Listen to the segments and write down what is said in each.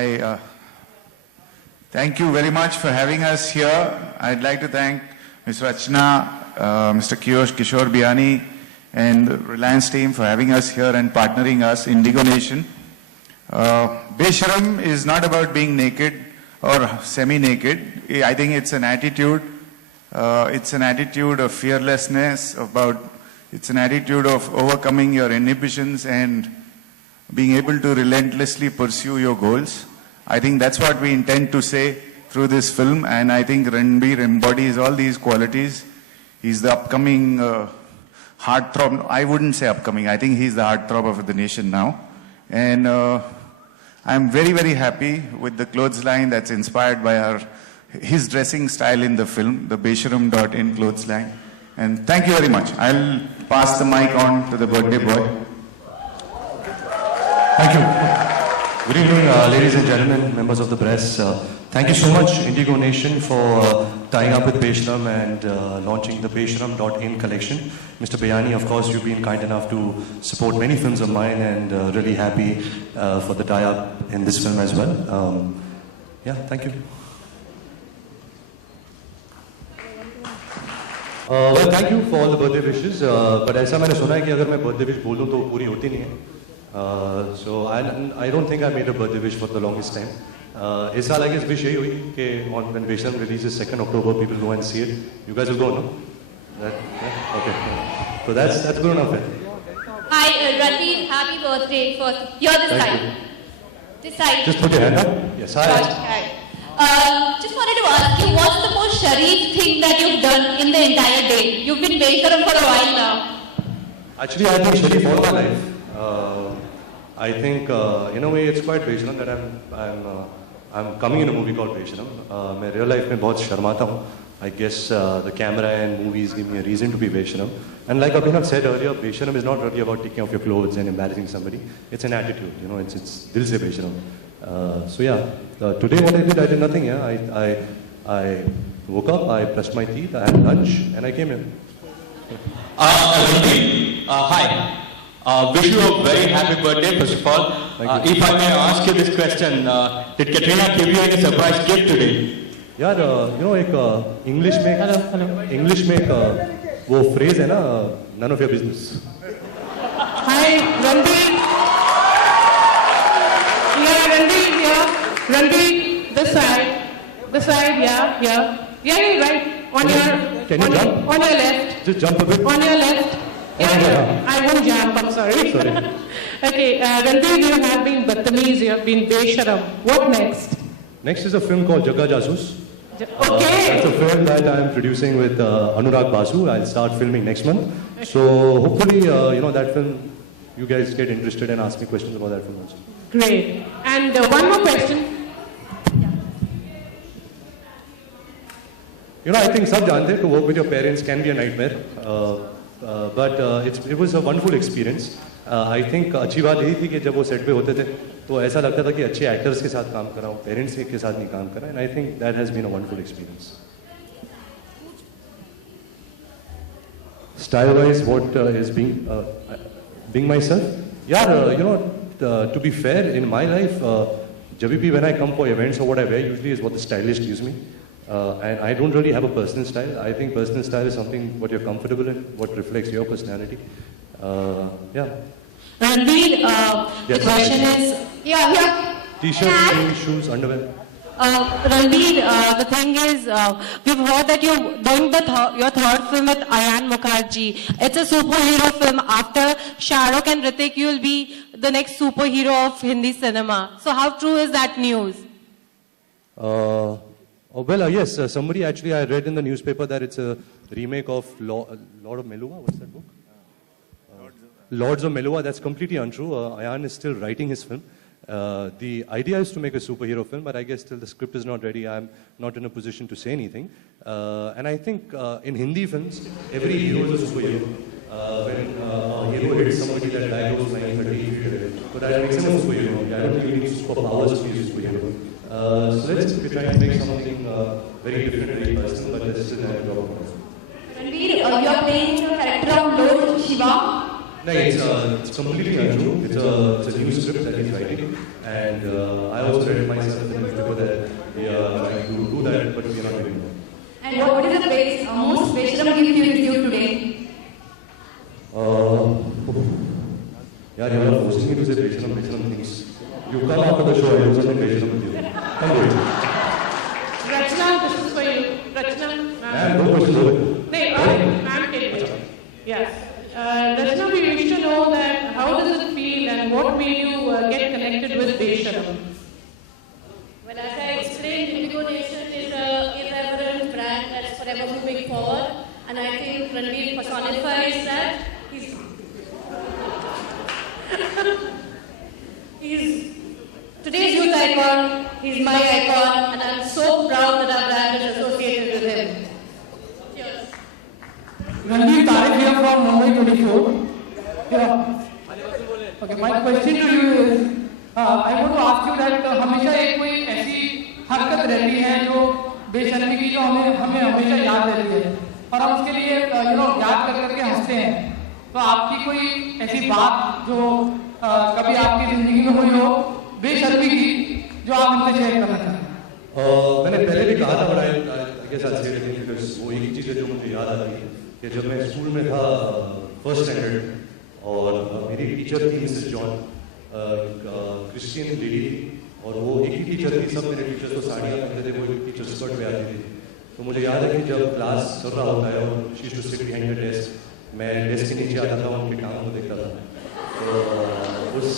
Hi, thank you very much for having us here. I'd like to thank Ms. Rachna, Mr. Kishore Biyani, and the Reliance team for having us here and partnering us, Indigo Nation. Besharam is not about being naked or semi-naked. I think it's an attitude. It's an attitude of fearlessness, it's an attitude of overcoming your inhibitions and being able to relentlessly pursue your goals. I think that's what we intend to say through this film, and I think Ranbir embodies all these qualities. He's the upcoming heartthrob. I wouldn't say upcoming. I think he's the heartthrob of the nation now. And I'm very, very happy with the clothes line that's inspired by his dressing style in the film, the Besharam.in clothes line. And thank you very much. I'll pass the mic on to the birthday boy. Thank you. Good evening, ladies and gentlemen, members of the press. Thank you so much, Indigo Nation, for tying up with Besharam and launching the Besharam.in collection. Mr. Biyani, of course, you've been kind enough to support many films of mine, and really happy for the tie-up in this film as well. Yeah, thank you. Well, thank you for all the birthday wishes. But ऐसा मैंने सुना है कि अगर मैं birthday wish बोलूँ तो पूरी होती नहीं है. So I don't think I made a birthday wish for the longest time. इस साल I guess wish यही हुई कि when Besharam releases 2nd October, people go and see it. You guys will go, no? Yeah? Okay. So that's good enough. Hi, Ranbir, happy birthday. You're this side. This side. Just put your hand up. Yes, hi. Hi. Just wanted to ask you, what's the most Sharif thing that you've done in the entire day? You've been Besharam for a while now. Actually, I've been Sharif all my life. I think, in a way, it's quite Besharam that I'm coming in a movie called Besharam. मैं real life में बहुत शर्माता हूँ. I guess the camera and movies give me a reason to be Besharam. And like Abhinav said earlier, Besharam is not really about taking off your clothes and embarrassing somebody. It's an attitude, you know. It's dil se Besharam. So yeah, today what I did nothing. Yeah, I woke up, I brushed my teeth, I had lunch, and I came here. Hi. Wish you a very happy birthday, first of all. If I may ask you this question, did Katrina give you any surprise gift today? यार you know एक English में एक वो phrase है ना, none of your business. Hi, Ranbir. Yeah, Ranbir here. Ranbir, this side, yeah, right. On your left. Just jump a bit. On your left. Yeah. I won't jump, I'm sorry. Okay, Ranbir, you have been Badtameez, you have been Besharam. What next? Next is a film called Jagga Jasoos. Okay. That's a film that I'm producing with Anurag Basu. I'll start filming next month. So hopefully, that film, you guys get interested and ask me questions about that film also. Great. And one more question. I think सब जानते हैं to work with your parents can be a nightmare. But it was a wonderful experience. I think अच्छी बात यही थी कि जब वो सेट पे होते थे तो ऐसा लगता था कि अच्छे एक्टर्स के साथ काम कर रहा हूँ, पेरेंट्स के साथ नहीं काम कर रहा, and I think that has been a wonderful experience. Style-wise, what is being myself? Yeah, to be fair, in my life, when I come for events or what I wear usually is what the stylist gives me. And I don't really have a personal style. I think personal style is something what you're comfortable in, what reflects your personality. Yeah. Ranbir, the question is... Yeah. T-shirt, jeans, shoes, underwear. Ranbir, the thing is, we've heard that you're doing your third film with Ayan Mukherjee. It's a superhero film. After Shah Rukh and Hrithik, you'll be the next superhero of Hindi cinema. So how true is that news? Yes, somebody actually, I read in the newspaper that it's a remake of Lord of Melua. What's that book? Lords of Melua. That's completely untrue. Ayan is still writing his film. The idea is to make a superhero film, but I guess still the script is not ready. I'm not in a position to say anything. And I think in Hindi films, every hero is a superhero. When a hero hits somebody that guy goes 930, so that makes him a superhero. I don't think he needs superpowers to be a superhero. So let's we're trying to make something very different, very personal, but this is an job. Ranbir, you're playing your character of Lord Shiva. No, it's completely untrue. It's a new script that he's writing. And I also read myself in the newspaper that we are trying to do that, but we are not doing that. And what is the most Besharam gift you received today? Yeah, you are forcing me to say Besharam things. You come after the show, I do something Besharam with you. Come do it. Rachna, this is for you. Rachna, Ma'am, no question. ma'am, can you? Yes. Rachna, we wish to know that how does it feel and what made you get connected with Besharam? Well, as I explained, Indigo Nation is an irreverent brand that's forever moving forward, and I think Ranveer personifies that. He's today's youth icon, he's my icon, and I'm so proud that our brand is associated with him. Cheers. Ranveer Tariq here from Mumbai 24. Yeah. Okay, my question to you is, I want to ask you that हमेशा एक कोई ऐसी हरकत रहती है जो बेशर्मी की जो हमें हमेशा याद रहती है और हम उसके लिए याद करके हंसते हैं। तो आपकी कोई ऐसी बात जो कभी आपकी जिंदगी में हुई हो बेशर्मी की जो आप हमसे शेयर करना चाहें? मैंने पहले भी कहा था, बड़ा वो एक चीज़ है जो मुझे याद आती है कि जब मैं स्कूल में था फर्स्ट स्टैंडर्ड और मेरी टीचर थी मिसेस जॉन, क्रिश्चियन लेडी थी और वो एक ही टीचर थी। सब मेरे टीचर्स को साड़ियाँ पहनते थे, वो टीचर स्कर्ट पे आती थी। तो मुझे याद है कि जब क्लास चल रहा होता है और she to sit behind the desk, मैं डेस्क के नीचे आता था, उनके काम को देखता था। तो उस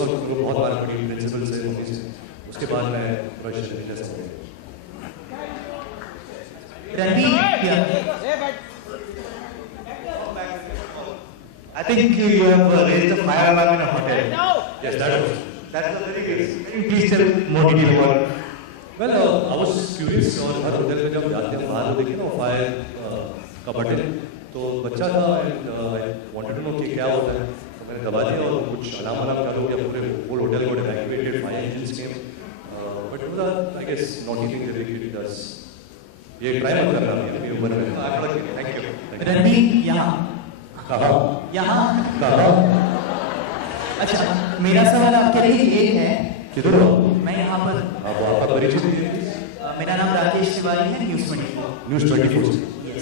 वक्त उनको बहुत मार पड़ी प्रिंसिपल से, मम्मी से। उसके बाद मैं प्रोफेशनल हो गया। I think you have raised a fire alarm in a hotel. Yes, that was. That's a very good. Can you please tell more detail about it? Well, I was curious और हर hotel में जब जाते थे बाहर देखे ना fire का button, तो बच्चा था and I wanted to know कि क्या होता है। तो मैंने दबा दिया और कुछ अलार्म चालू हो गया, पूरे होल होटल को evacuated, fire engines came, but it was I guess not even the way it does. ये ट्राई मत करना अपनी उम्र में। Thank you. रणवीर यहाँ अच्छा, मेरा सवाल आपके लिए एक है। किधर हो? मैं यहाँ पर। आपका परिचय दीजिए। मेरा नाम राकेश तिवारी है, न्यूज़ 24। न्यूज़ 24।